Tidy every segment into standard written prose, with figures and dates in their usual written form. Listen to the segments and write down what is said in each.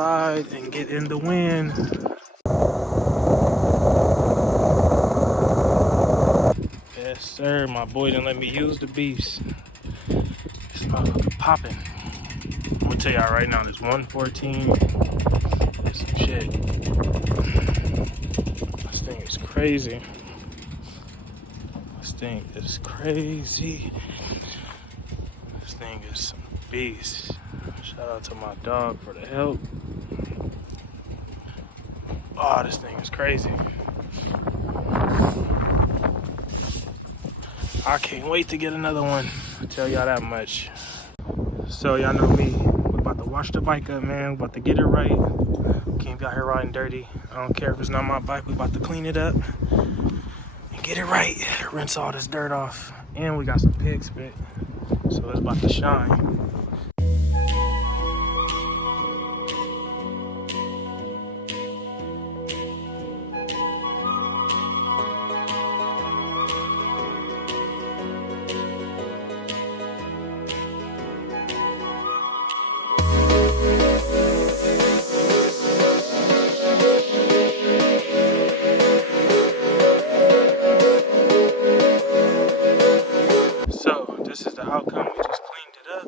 slide and get in the wind. Yes, sir. My boy didn't let me use the beast. This motherfucker popping. I'm gonna tell y'all right now, this 114 is some shit. This thing is crazy. This thing is crazy. This thing is some beast. Shout out to my dog for the help. Oh, this thing is crazy. I can't wait to get another one. I'll tell y'all that much. So y'all know me. We're about to wash the bike up, man. We're about to get it right. Can't be out here riding dirty. I don't care if it's not my bike. We're about to clean it up and get it right. Rinse all this dirt off. And we got some pig spit. So it's about to shine. This is the outcome. We just cleaned it up.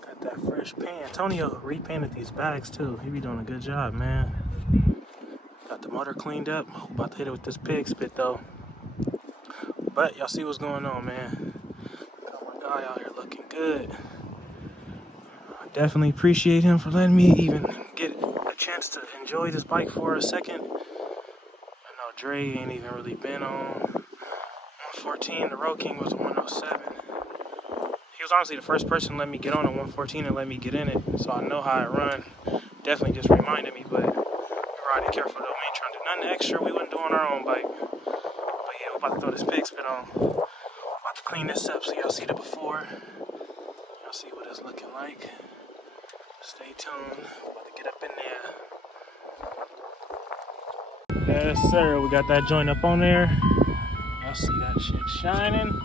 Got that fresh paint. Antonio repainted these bags too. He be doing a good job, man. Got the motor cleaned up. About to hit it with this pig spit though. But y'all see what's going on, man. Got one guy out here looking good. I definitely appreciate him for letting me even get a chance to enjoy this bike for a second. I know Dre ain't even really been on 114. The Road King was a 107. He was honestly the first person to let me get on a 114 and let me get in it, so I know how it run. Definitely just reminded me, but we're riding careful though. We ain't trying to do nothing extra we wouldn't do on our own bike. But yeah, we're about to throw this pig spit on. About to clean this up so y'all see the before. Y'all see what it's looking like. Stay tuned. We're about to get up in there. Yes sir, we got that joint up on there. Y'all see that shit shining.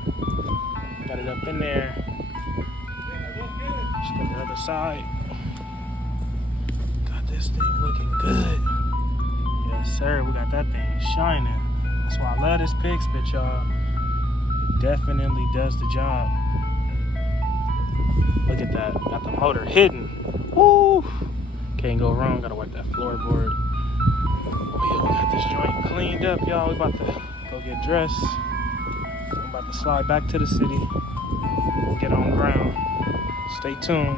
Got it up in there. Let's go to the other side. Got this thing looking good. Yes, sir. We got that thing shining. That's why I love this pig spit, y'all. It definitely does the job. Look at that. Got the motor hidden. Woo! Can't go wrong. Gotta wipe that floorboard. Oh, yeah, we got this joint cleaned up, y'all. We about to go get dressed. I'm about to slide back to the city. Get on ground. Stay tuned.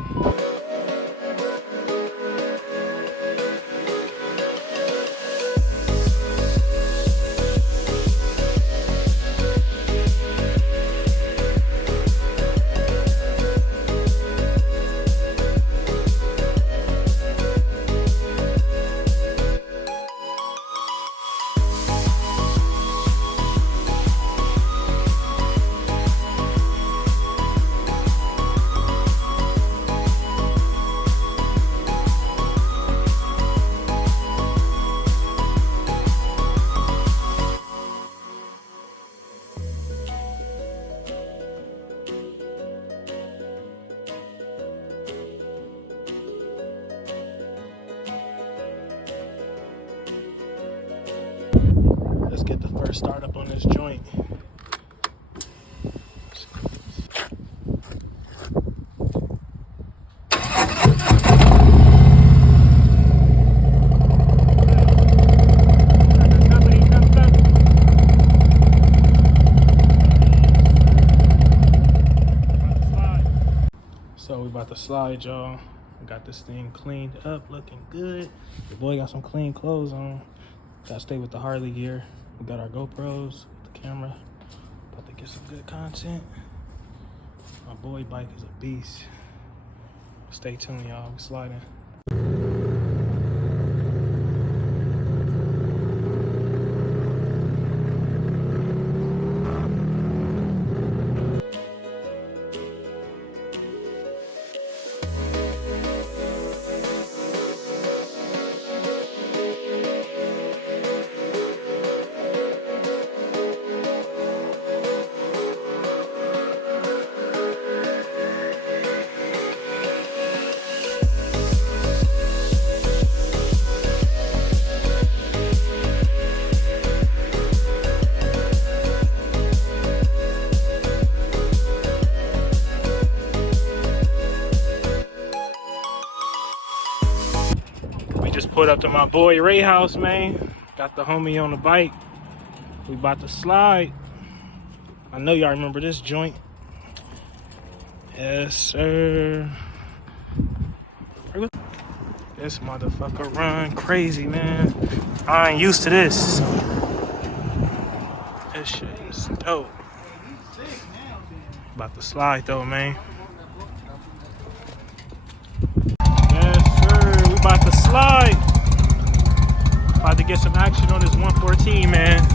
Let's get the first startup on this joint. So we about to slide, y'all. We got this thing cleaned up, looking good. The boy got some clean clothes on. Gotta stay with the Harley gear. We got our GoPros with the camera. About to get some good content. My boy bike is a beast. Stay tuned, y'all. We sliding. just pulled up to my boy Ray house, man. Got the homie on the bike. We about to slide. I know y'all remember this joint. Yes, sir. This motherfucker run crazy, man. I ain't used to this. This shit is dope. About to slide though, man. Yes, sir. We about to slide. About to get some action on this 114, man.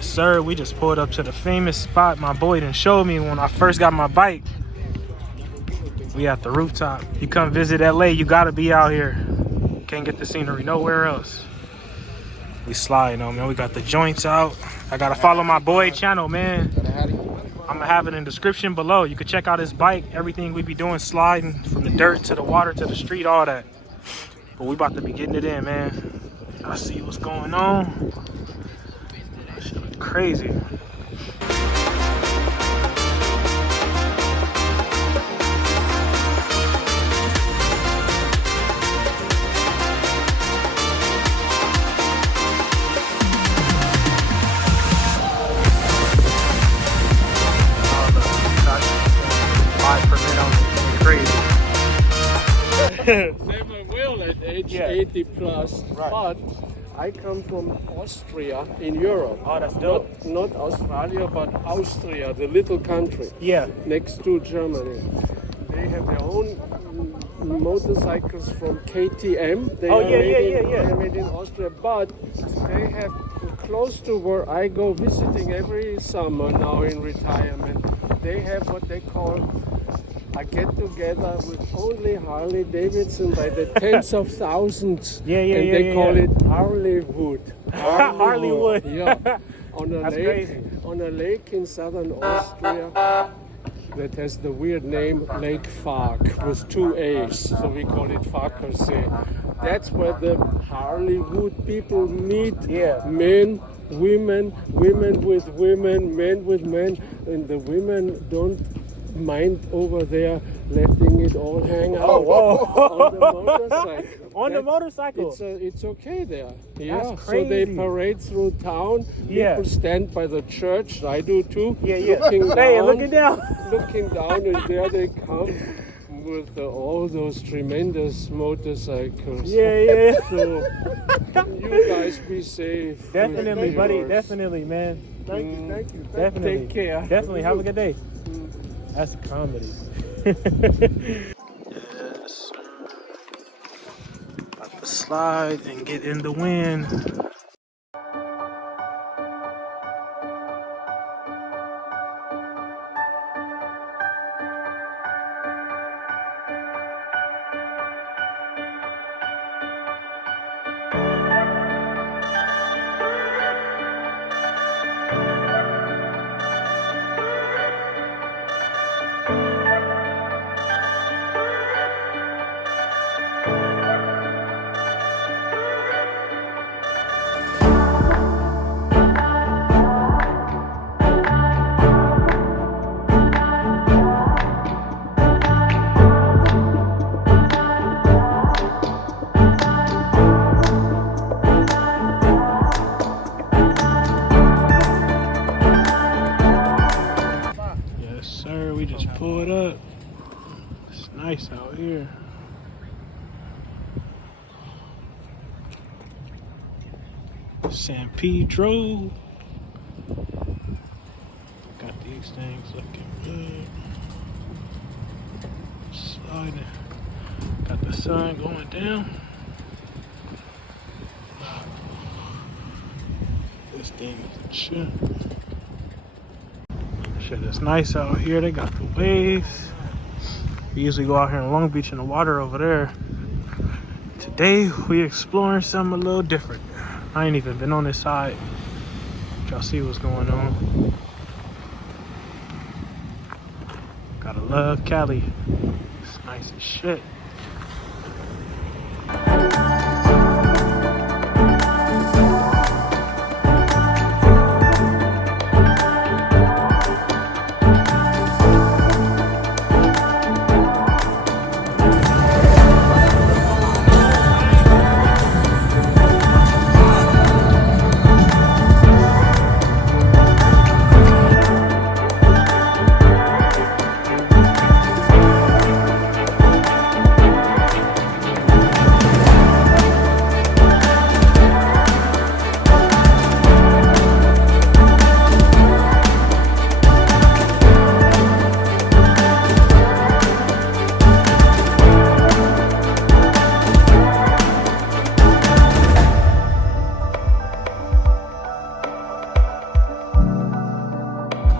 Sir, we just pulled up to the famous spot my boy done showed me when I first got my bike. We at the rooftop. You come visit LA, you gotta be out here. Can't get the scenery nowhere else. We sliding on, man. We got the joints out. I gotta follow my boy channel, man. I'm gonna have it in the description below. You can check out his bike, everything we be doing, sliding from the dirt to the water to the street, all that. But we about to be getting it in, man. I see what's going on. Crazy. Never will at age 80 plus, right. But I come from Austria in Europe. Oh, that's dope. Not Australia, but Austria, the little country. Yeah. Next to Germany. They have their own motorcycles from KTM. They are made in Austria, but they have close to where I go visiting every summer now in retirement. They have what they call a get-together with only Harley Davidson by the tens of thousands. And they call it Harleywood. Harleywood. Yeah. On a That's lake, crazy. on a lake in southern Austria that has the weird name Lake Fark with 2 A's, so we call it Farkersee. That's where the Harleywood people meet. Yeah. Men, women, women with women, men with men. and the women don't mind over there letting it all hang out on the motorcycle. On the motorcycle? It's okay there. Yeah, That's crazy. so they parade through town. Yeah. People stand by the church. I do too. Yeah, yeah. Looking Hey, down, looking down. looking down, and there they come with all those tremendous motorcycles. Yeah, yeah. So you guys be safe. Definitely, with buddy. yours. Definitely, man. Thank you. Definitely. Take care. Definitely. Have a good day. That's comedy. Yes, sir. About to slide and get in the wind. We just pulled up. It's nice out here. San Pedro. Got these things looking good. Sliding. Got the sun going down. This thing is a chip. Shit, it's nice out here. They got the waves. We usually go out here in Long Beach in the water over there. Today we exploring something a little different. I ain't even been on this side. Y'all see what's going on. Gotta love Cali. It's nice as shit.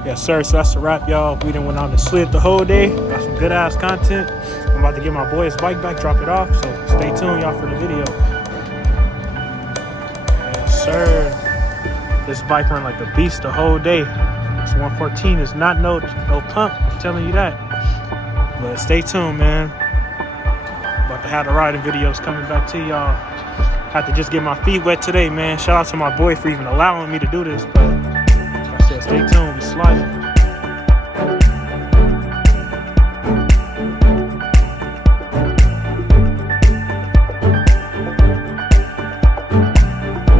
Yes, sir. So that's a wrap, y'all. We done went on the slid the whole day. Got some good ass content. I'm about to get my boy his bike back, drop it off. So stay tuned, y'all, for the video. Yes, sir. This bike run like a beast the whole day. This 114 is not no pump. I'm telling you that. But stay tuned, man. About to have the riding videos coming back to y'all. Had to just get my feet wet today, man. Shout out to my boy for even allowing me to do this. But like I said, stay tuned. We're sliding.